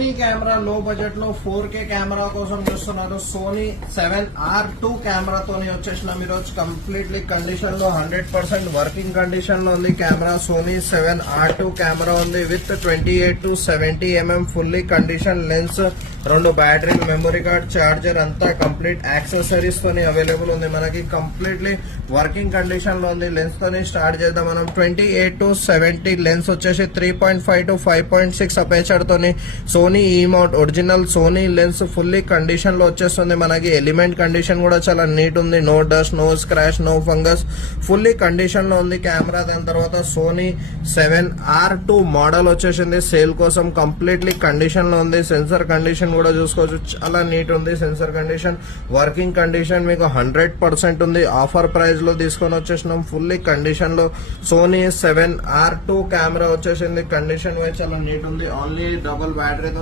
Sony camera లో budget లో 4K camera కోసం చూస్తున్నారు. సోనీ 7R2 కెమెరాతోని వచ్చేసినాం ఈరోజు. కంప్లీట్లీ కండిషన్ లో 100% వర్కింగ్ కండిషన్ లో ఉంది కెమెరా. సోనీ 7R2 కెమెరా ఉంది with 28 to 70 mm fully condition lens, 2 బ్యాటరీలు, మెమరీ కార్డ్, చార్జర్ అంతా కంప్లీట్ యాక్సెసరీస్ తోని అవైలబుల్ ఉంది మనకి. కంప్లీట్లీ వర్కింగ్ కండిషన్ లో ఉంది. లెన్స్ తోని స్టార్ట్ చేద్దాం మనం. 28 to 70 లెన్స్ వచ్చేసి 3.5 to 5.6 అపేచర్ తోని Sony E mount original Sony lens fully condition లో వచ్చేస్తుంది మనకి. ఎలిమెంట్ కండిషన్ కూడా చాలా నీట్ ఉంది. No dust, no scratch, no fungus, fully condition లో ఉంది కెమెరా. దాని తర్వాత సోనీ 7R2 మోడల్ వచ్చేసింది సేల్ కోసం. కంప్లీట్లీ కండిషన్ లో ఉంది. సెన్సర్ కండిషన్ కూడా చూసుకోవచ్చు, చాలా నీట్ ఉంది. సెన్సర్ కండిషన్, వర్కింగ్ కండిషన్ మీకు 100% ఉంది. ఆఫర్ ప్రైస్ లో తీసుకొని వచ్చేసినాం ఫుల్లీ కండిషన్ లో. సోనీ 7R2 కెమెరా వచ్చేసింది. కండిషన్ వైజ్ చాలా నీట్ ఉంది. Only double బ్యాటరీతో